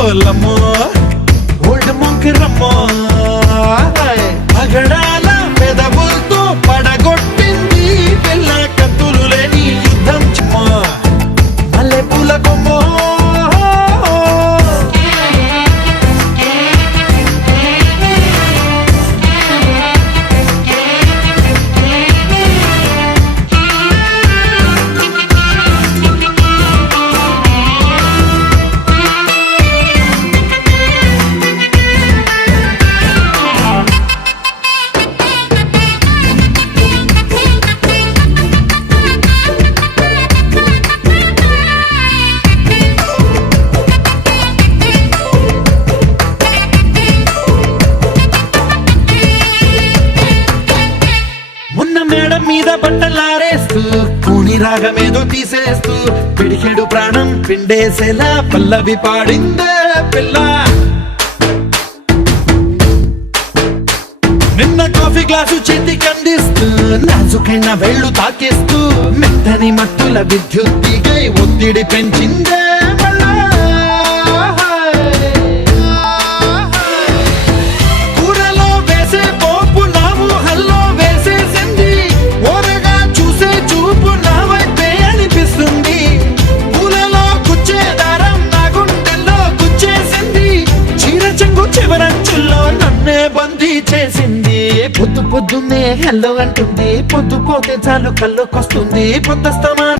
ఓలమ్మో ఓల్డ్ మొంకిరమ్మో పగడాల పెదవులతో పడగొట్టింది పిల్ల కత్తులు లేని యుద్ధం చిమ్మో మల్లె పూల కొమ్మో మేడం మీద బట్టలారేస్తూ కూని రాగమేదో తీసేస్తూ పిడికెడు ప్రాణం పిండేసేలా పల్లవి పాడిందే పిల్ల నిన్న కాఫీ గ్లాసు చేతికి అందిస్తూ నాజుకైన వేళ్ళు తాకేస్తూ మెత్తని మత్తుల విద్యుత్తిగై ఒత్తిడి పెంచిందే బందీ చేసింది పొద్దున్నే హెల్లో అంటుంది పొద్దు పోతే చాలు కళ్ళొకొస్తుంది పొద్దుస్తమా